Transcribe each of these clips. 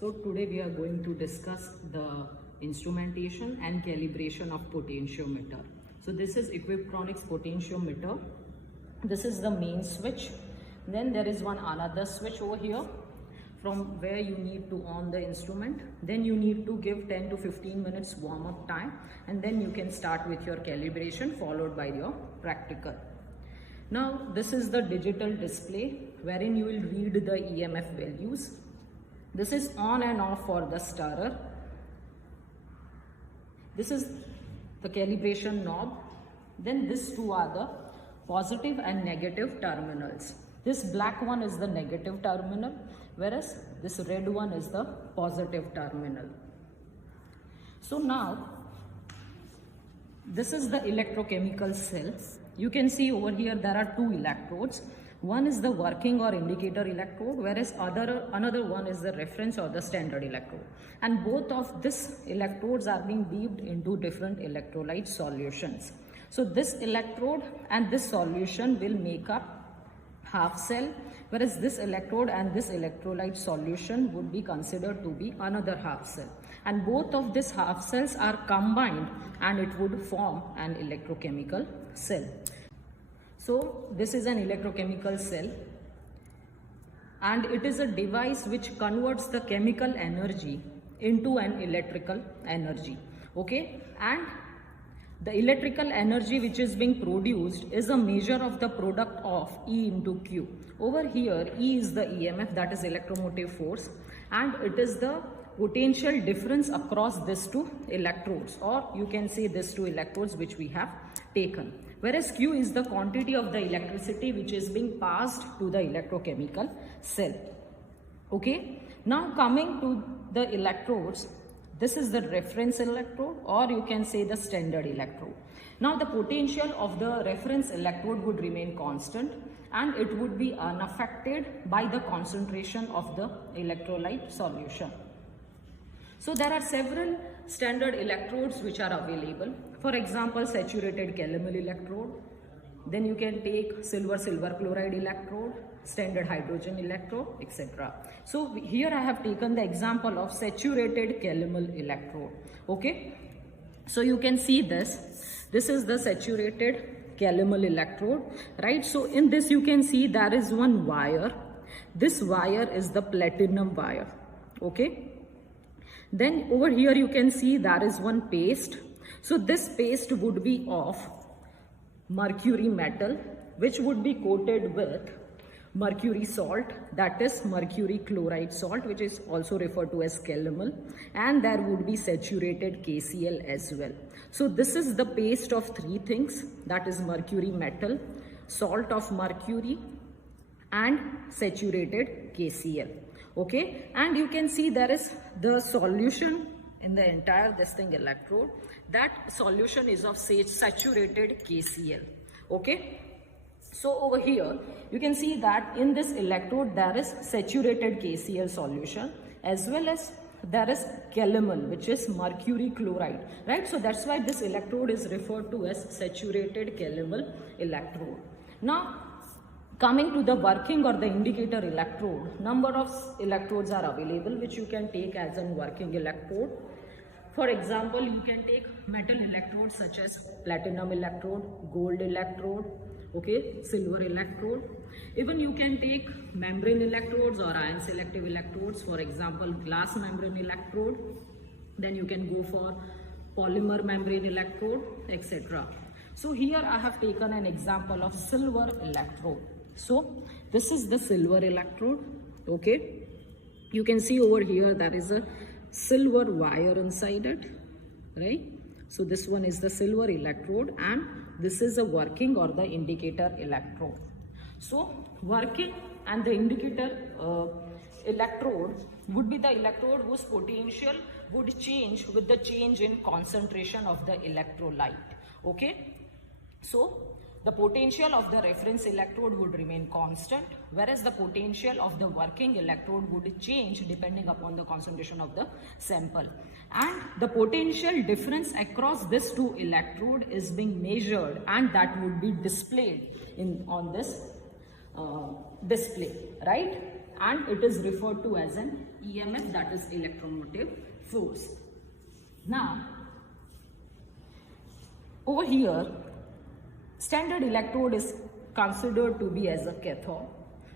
So today we are going to discuss the instrumentation and calibration of potentiometer. So this is Equiptronics potentiometer. This is the main switch. Then there is one another switch over here from where you need to on the instrument. Then you need to give 10 to 15 minutes warm up time, and then you can start with your calibration followed by your practical. Now this is the digital display wherein you will read the EMF values. This is on and off for the stirrer. This is the calibration knob. Then these two are the positive and negative terminals. This black one is the negative terminal, whereas this red one is the positive terminal. So now this is the electrochemical cell. You can see over here there are two electrodes. One is the working or indicator electrode, whereas another one is the reference or the standard electrode. And both of these electrodes are being dipped into different electrolyte solutions. So this electrode and this solution will make up half cell, whereas this electrode and this electrolyte solution would be considered to be another half cell. And both of these half cells are combined and it would form an electrochemical cell. So this is an electrochemical cell, and it is a device which converts the chemical energy into an electrical energy. Okay, and the electrical energy which is being produced is a measure of the product of E into Q. Over here, E is the EMF, that is electromotive force, and it is the potential difference across these two electrodes, or you can say these two electrodes which we have taken. Whereas Q is the quantity of the electricity which is being passed to the electrochemical cell. Okay, now coming to the electrodes, this is the reference electrode, or you can say the standard electrode. Now the potential of the reference electrode would remain constant and it would be unaffected by the concentration of the electrolyte solution. So there are several standard electrodes which are available. For example, saturated calomel electrode. Then you can take silver chloride electrode, standard hydrogen electrode, etc. So here I have taken the example of saturated calomel electrode. Okay. So you can see this. This is the saturated calomel electrode, right? So in this you can see there is one wire. This wire is the platinum wire. Okay. Then over here you can see there is one paste. So this paste would be of mercury metal, which would be coated with mercury salt, that is mercury chloride salt, which is also referred to as calomel, and there would be saturated KCl as well. So this is the paste of three things, that is mercury metal, salt of mercury, and saturated KCl. Okay, and you can see there is the solution in the entire electrode. That solution is of saturated KCl. Okay, so over here you can see that in this electrode there is saturated KCl solution, as well as there is calomel, which is mercury chloride, right? So that's why this electrode is referred to as saturated calomel electrode. Now coming to the working or the indicator electrode, number of electrodes are available which you can take as a working electrode. For example, you can take metal electrodes such as platinum electrode, gold electrode, okay, silver electrode. Even you can take membrane electrodes or ion selective electrodes, for example, glass membrane electrode. Then you can go for polymer membrane electrode, etc. So here I have taken an example of silver electrode. So this is the silver electrode. Okay, you can see over here there is a silver wire inside it, right? So this one is the silver electrode, and this is a working or the indicator electrode. So working and the indicator electrode would be the electrode whose potential would change with the change in concentration of the electrolyte. Okay, so the potential of the reference electrode would remain constant, whereas the potential of the working electrode would change depending upon the concentration of the sample. And the potential difference across these two electrodes is being measured, and that would be displayed on this display, right? and it is referred to as an EMF, that is electromotive force. Now, over here, standard electrode is considered to be as a cathode,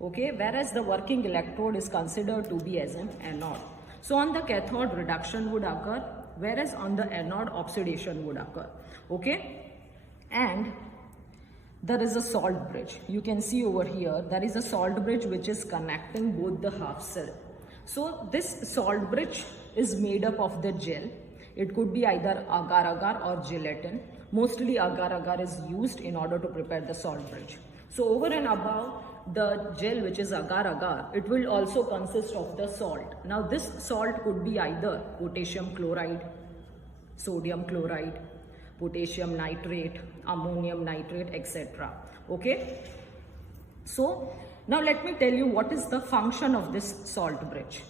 okay, whereas the working electrode is considered to be as an anode. So on the cathode, reduction would occur, whereas on the anode, oxidation would occur, okay. And there is a salt bridge. You can see over here, there is a salt bridge which is connecting both the half cell. So this salt bridge is made up of the gel. It could be either agar-agar or gelatin. Mostly agar-agar is used in order to prepare the salt bridge. So over and above the gel, which is agar-agar, it will also consist of the salt. Now this salt could be either potassium chloride, sodium chloride, potassium nitrate, ammonium nitrate, etc. Okay. So now let me tell you what is the function of this salt bridge.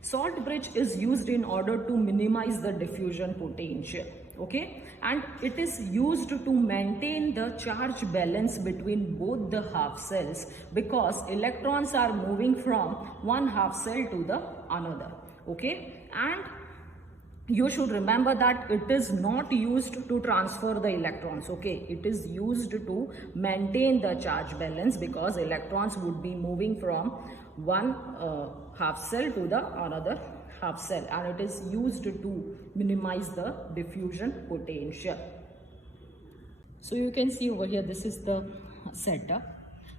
Salt bridge is used in order to minimize the diffusion potential, okay, and it is used to maintain the charge balance between both the half cells, because electrons are moving from one half cell to the another, okay. And you should remember that it is not used to transfer the electrons, okay. It is used to maintain the charge balance, because electrons would be moving from one half cell to the another half cell, and it is used to minimize the diffusion potential. So you can see over here, this is the setup,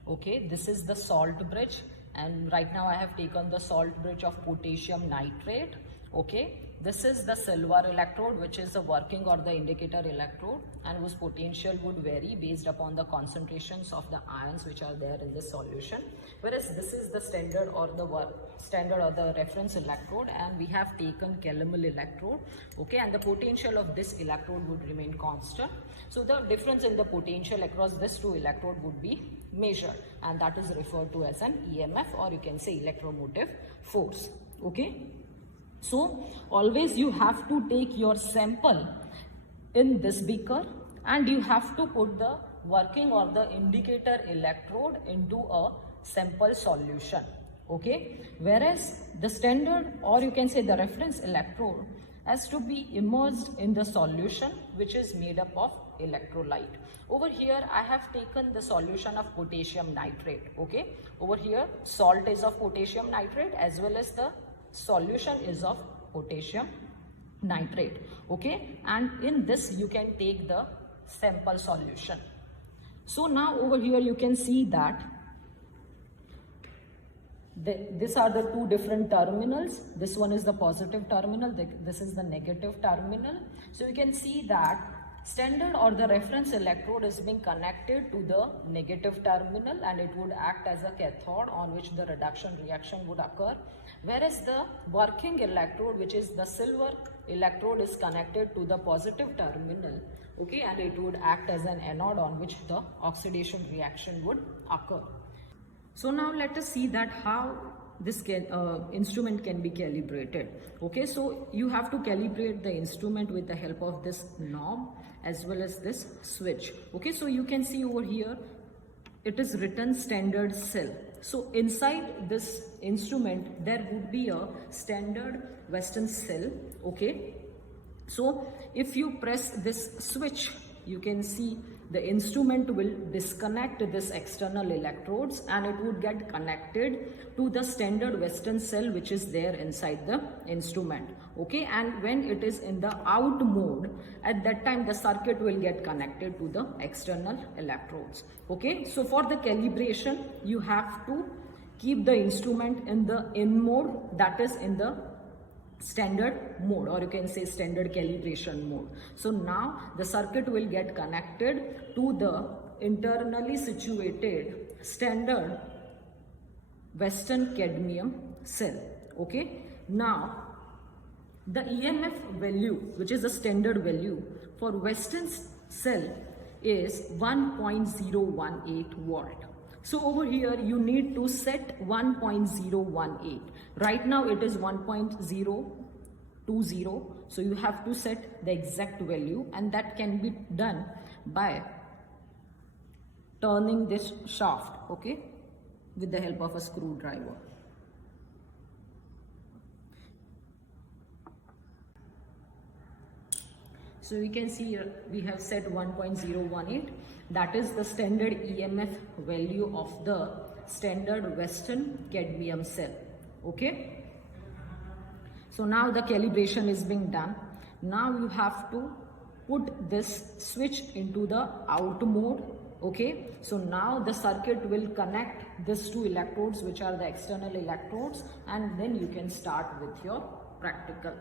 okay. This is the salt bridge, and right now I have taken the salt bridge of potassium nitrate, okay. This is the silver electrode, which is the working or the indicator electrode, and whose potential would vary based upon the concentrations of the ions which are there in the solution. Whereas this is the standard or the reference electrode, and we have taken calomel electrode, okay, and the potential of this electrode would remain constant. So the difference in the potential across these two electrode would be measured, and that is referred to as an EMF, or you can say electromotive force, okay. So always you have to take your sample in this beaker, and you have to put the working or the indicator electrode into a sample solution, okay. Whereas the standard, or you can say the reference electrode, has to be immersed in the solution which is made up of electrolyte. Over here I have taken the solution of potassium nitrate, okay. Over here salt is of potassium nitrate, as well as the solution is of potassium nitrate, okay, and in this you can take the sample solution. So now over here you can see that these are the two different terminals. This one is the positive terminal, this is the negative terminal. So you can see that standard or the reference electrode is being connected to the negative terminal, and it would act as a cathode on which the reduction reaction would occur, whereas the working electrode, which is the silver electrode, is connected to the positive terminal, okay, and it would act as an anode on which the oxidation reaction would occur. So now let us see that how this instrument can be calibrated, okay. So you have to calibrate the instrument with the help of this knob as well as this switch, okay. So you can see over here it is written standard cell. So inside this instrument there would be a standard Western cell, okay. So if you press this switch, you can see the instrument will disconnect this external electrodes, and it would get connected to the standard Western cell which is there inside the instrument, okay. And when it is in the out mode, at that time the circuit will get connected to the external electrodes, okay. So for the calibration you have to keep the instrument in the in mode, that is in the standard mode, or you can say standard calibration mode. So now the circuit will get connected to the internally situated standard Western cadmium cell, okay. Now the EMF value, which is the standard value for Western cell, is 1.018 volt. So over here you need to set 1.018. Right now it is 1.020. So you have to set the exact value, and that can be done by turning this shaft, okay, with the help of a screwdriver. So you can see here we have set 1.018. That is the standard EMF value of the standard Western cadmium cell. Okay. So now the calibration is being done. Now you have to put this switch into the out mode. Okay, so now the circuit will connect these two electrodes, which are the external electrodes, and then you can start with your practical.